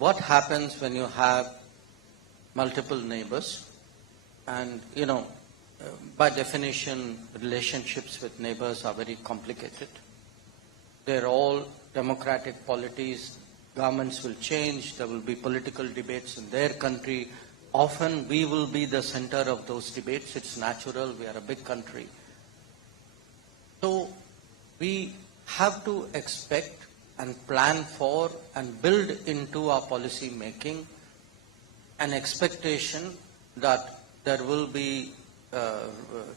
what happens when you have multiple neighbors, and by definition, relationships with neighbors are very complicated. They're all democratic polities. Governments will change. There will be political debates in their country. Often we will be the center of those debates. It's natural. We are a big country. So we have to expect and plan for and build into our policy making an expectation that there will be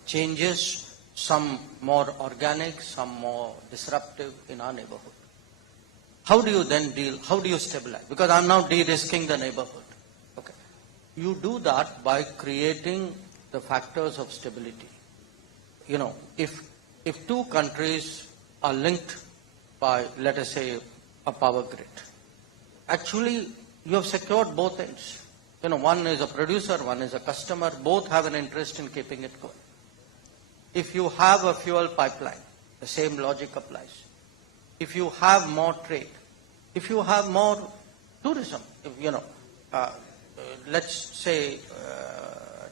changes, some more organic, some more disruptive in our neighborhood. How do you then deal, how do you stabilize? Because I'm now de-risking the neighborhood. Okay. You do that by creating the factors of stability. If two countries are linked by, let us say, a power grid, actually you have secured both ends. One is a producer, one is a customer, both have an interest in keeping it going. If you have a fuel pipeline, the same logic applies. If you have more trade, if you have more tourism, let's say,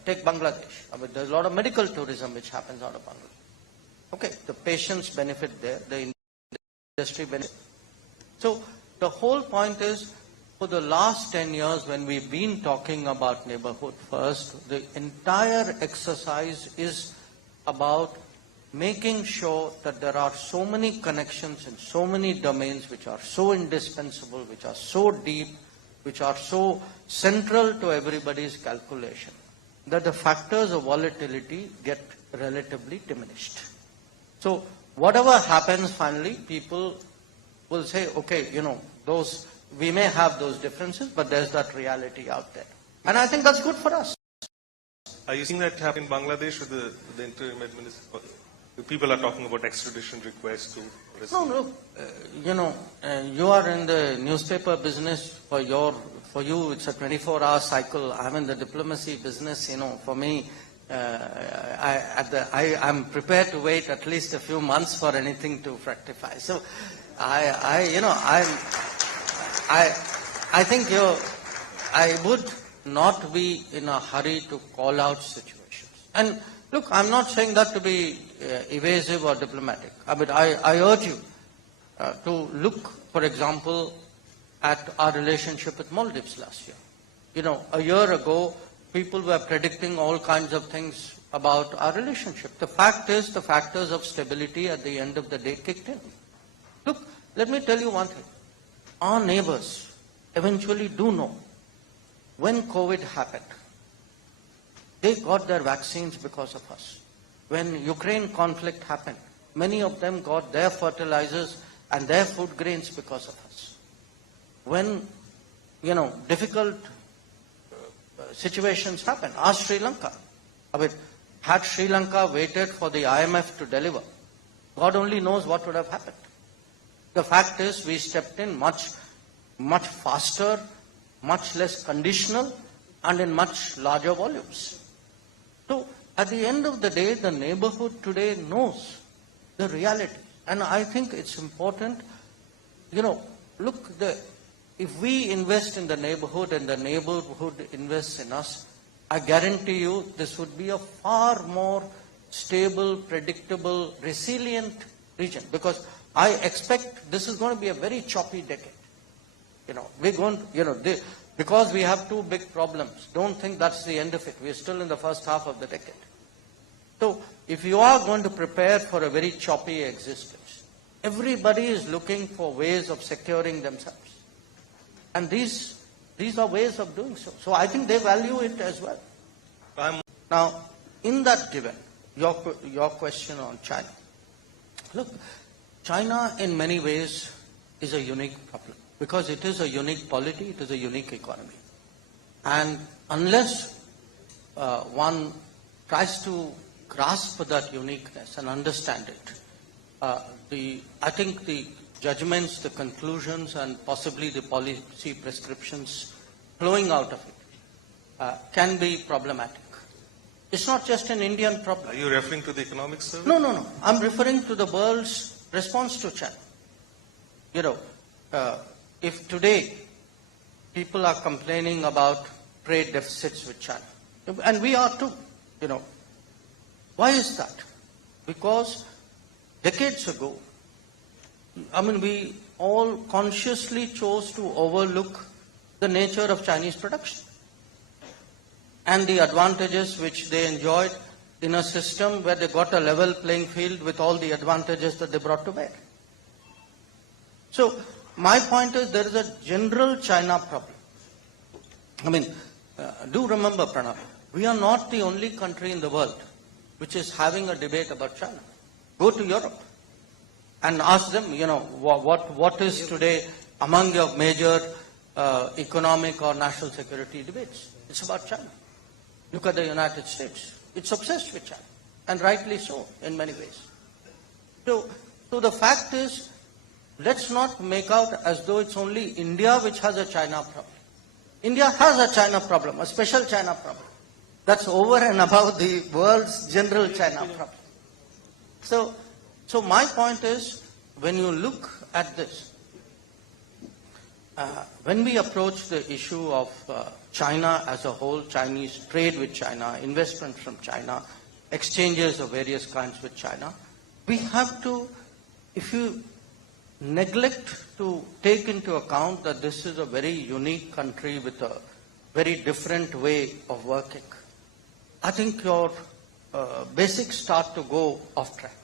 take Bangladesh. I mean, there's a lot of medical tourism which happens out of Bangladesh. Okay, the patients benefit there, the industry benefits. So the whole point is, for the last 10 years when we've been talking about neighborhood first, the entire exercise is about making sure that there are so many connections in so many domains which are so indispensable, which are so deep, which are so central to everybody's calculation, that the factors of volatility get relatively diminished. So whatever happens finally, people will say, okay, we may have those differences, but there's that reality out there. And I think that's good for us. Are you seeing that happen in Bangladesh with the interim administration? People are talking about extradition requests to... No, look, you are in the newspaper business. For you, it's a 24-hour cycle. I'm in the diplomacy business. For me, I'm prepared to wait at least a few months for anything to fructify. So, I think I would not be in a hurry to call out situations. And look, I'm not saying that to be evasive or diplomatic. I mean, I urge you to look, for example, at our relationship with Maldives last year. A year ago, people were predicting all kinds of things about our relationship. The fact is, the factors of stability at the end of the day kicked in. Look, let me tell you one thing. Our neighbors eventually do know when COVID happened, they got their vaccines because of us. When Ukraine conflict happened, many of them got their fertilizers and their food grains because of us. When, difficult situations happened, ask Sri Lanka. I mean, had Sri Lanka waited for the IMF to deliver, God only knows what would have happened. The fact is, we stepped in much faster, much less conditional, and in much larger volumes. So, at the end of the day, the neighborhood today knows the reality. And I think it's important, look, if we invest in the neighborhood and the neighborhood invests in us, I guarantee you this would be a far more stable, predictable, resilient region. Because I expect this is going to be a very choppy decade. We're going to, because we have two big problems. Don't think that's the end of it. We're still in the first half of the decade. So, if you are going to prepare for a very choppy existence, everybody is looking for ways of securing themselves. And these are ways of doing so. So, I think they value it as well. Now, in that given, your question on China. Look, China in many ways is a unique problem. Because it is a unique polity, it is a unique economy. And unless one tries to grasp that uniqueness and understand it, I think the judgments, the conclusions, and possibly the policy prescriptions flowing out of it can be problematic. It's not just an Indian problem. Are you referring to the economic survey? No. I'm referring to the world's response to China. If today people are complaining about trade deficits with China. And we are too, Why is that? Because decades ago, we all consciously chose to overlook the nature of Chinese production and the advantages which they enjoyed in a system where they got a level playing field with all the advantages that they brought to bear. So, my point is there is a general China problem. Do remember, Pranav, we are not the only country in the world which is having a debate about China. Go to Europe and ask them, what is today among your major economic or national security debates? It's about China. Look at the United States. It's obsessed with China, and rightly so in many ways. So the fact is, let's not make out as though it's only India which has a China problem. India has a China problem, a special China problem. That's over and above the world's general China problem. So my point is, when you look at this, when we approach the issue of China as a whole, Chinese trade with China, investment from China, exchanges of various kinds with China, we have to, if you neglect to take into account that this is a very unique country with a very different way of working, I think your basics start to go off track.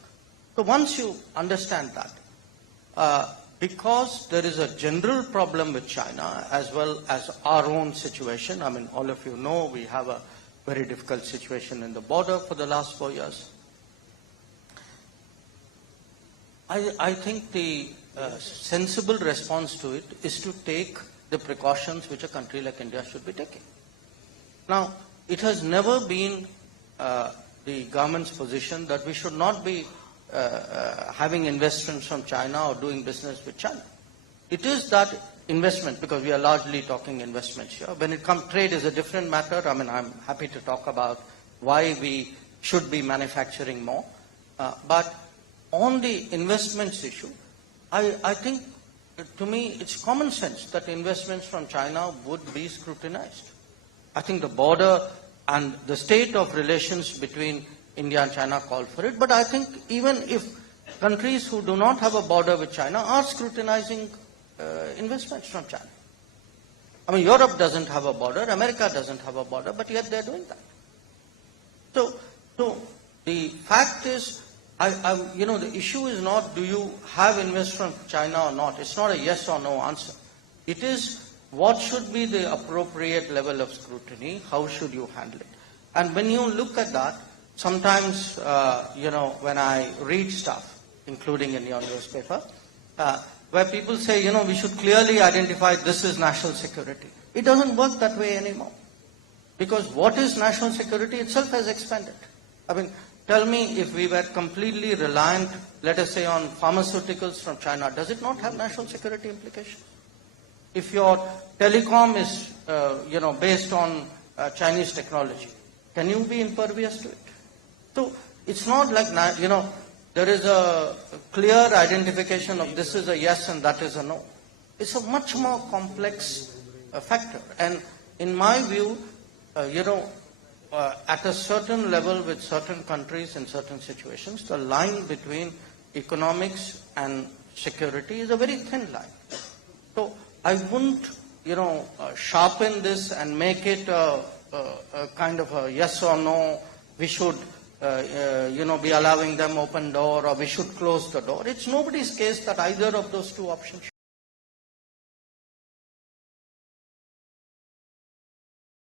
So once you understand that, because there is a general problem with China as well as our own situation, all of you know we have a very difficult situation in the border for the last 4 years. I think the sensible response to it is to take the precautions which a country like India should be taking. Now, it has never been the government's position that we should not be having investments from China or doing business with China. It is that investment, because we are largely talking investments here. When it comes, trade is a different matter. I'm happy to talk about why we should be manufacturing more. But on the investments issue, I think, to me, it's common sense that investments from China would be scrutinized. I think the border and the state of relations between India and China call for it. But I think even if countries who do not have a border with China are scrutinizing investments from China. Europe doesn't have a border, America doesn't have a border, but yet they're doing that. So the fact is, the issue is not do you have investment from China or not. It's not a yes or no answer. It is what should be the appropriate level of scrutiny, how should you handle it. And when you look at that, sometimes, when I read stuff, including in your newspaper, where people say, we should clearly identify this is national security. It doesn't work that way anymore. Because what is national security itself has expanded. Tell me, if we were completely reliant, let us say, on pharmaceuticals from China, does it not have national security implications? If your telecom is, based on Chinese technology, can you be impervious to it? So it's not like, there is a clear identification of this is a yes and that is a no. It's a much more complex factor. And in my view, at a certain level with certain countries in certain situations, the line between economics and security is a very thin line. So I wouldn't, sharpen this and make it a kind of a yes or no, we should, be allowing them open door or we should close the door. It's nobody's case that either of those two options